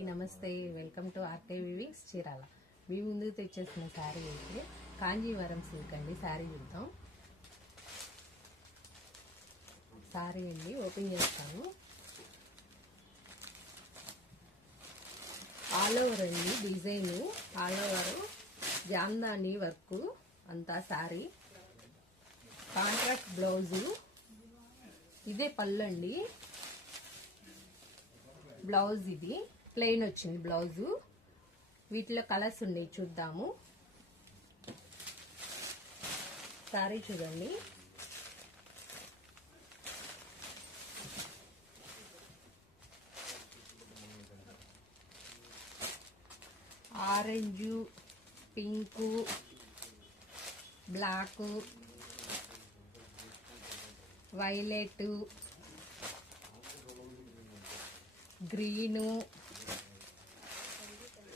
నమస్తే, welcome to RK వీవింగ్స్ Chirala. మీ ముందుకు తెచ్చేసిన శారీ అయితే కాంజీవరం సిల్క్ అండి. శారీ చూద్దాం. శారీ అండి, ఓపెన్ చేస్తాను. ఆల్ ఓవర్ అండి design, all over Jamdani work అంతా శారీ. కాంట్రాక్ట్ బ్లౌజు, ఇదే పళ్ళు అండి. బ్లౌజ్ ఇది ప్లెయిన్ వచ్చింది బ్లౌజు. వీటిలో కలర్స్ ఉన్నాయి, చూద్దాము. సారీ చూడండి. Orange, pink, black, violet, green,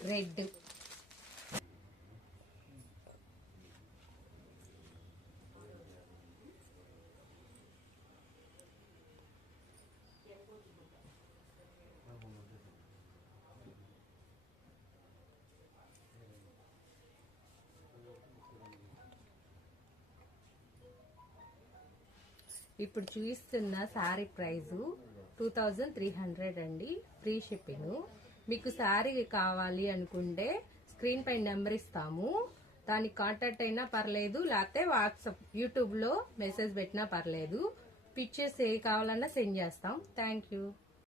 red. ఇప్పుడు చూపిస్తున్న శారీ ప్రైజు 2300 అండి, ఫ్రీ షిప్పింగ్. మీకు శారీ కావాలి అనుకుంటే స్క్రీన్ పై నెంబర్ ఇస్తాము, దానికి కాంటాక్ట్ అయినా పర్లేదు, లేకపోతే వాట్సాప్ యూట్యూబ్ లో మెసేజ్ పెట్టినా పర్లేదు. పిక్చర్స్ ఏ కావాలన్నా సెండ్ చేస్తాం. Thank you.